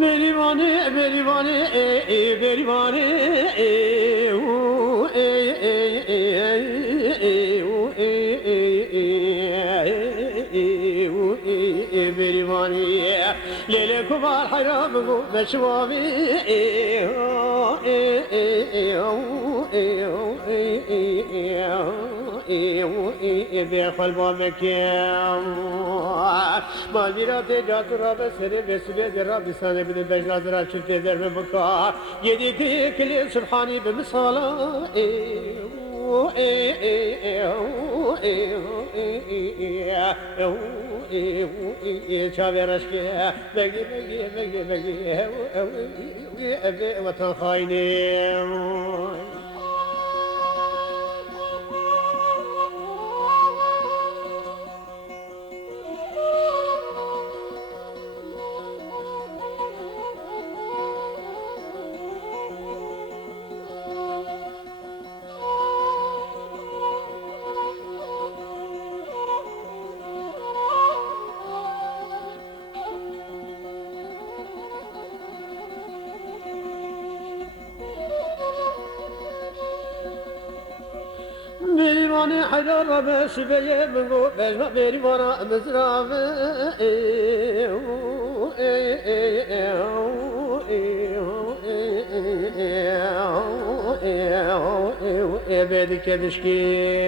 بریوانه بریوانه بریوانه بریوانه لیل کبار حرام گو بشوابی بخل بامکم مازیرات جات را به سر بسوی در بسانه بده بجناز را چفت در بکا یدی که کلی سبحانی به مثالا چاویرش که بگی بگی بگی بگی وطن خاینی بریوانه حیدر را به شبیه بگو بجمع بریوانه مزرعه بيدك دشكي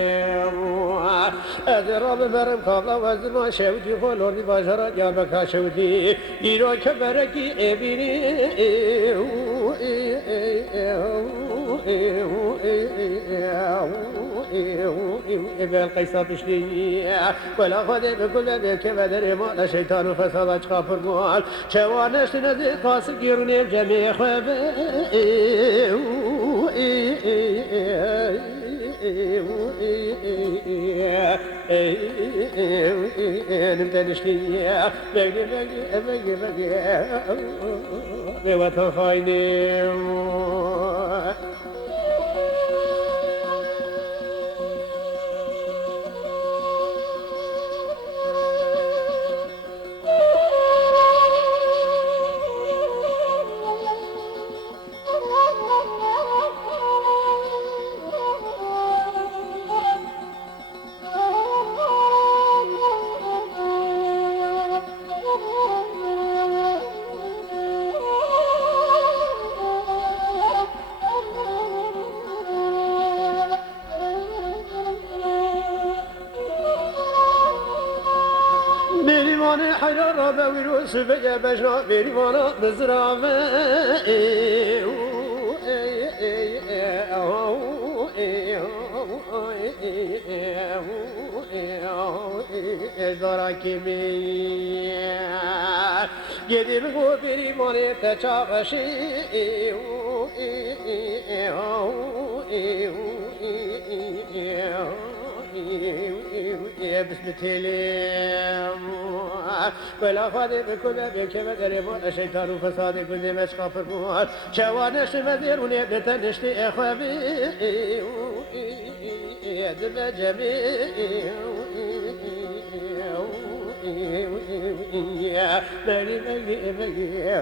أذرب برم قبل وزن شودي فلوري بشرة جابك شودي يرو كبركي أبيني إبن قيصة بشلي ولا خدي بكل ذلك بدر ما شيطان فساد خافر مال شوانش نزي قاس جيروني بجميع خبر نمتنشتي بقي بقي بقي بقي بوطن خايني بریوانه حیران را به ویروس بگه بجنا بریوانه بزرامه دارا کمی گدی بگو بریوانه تچاقشی بسم تلم ولا خادم كل بك مدري مو الشيطان فساد كل مش خافر مو شوانش مدير ونبت نشتي اخوابي يدب جميع بلي بلي بلي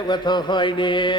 وتخايني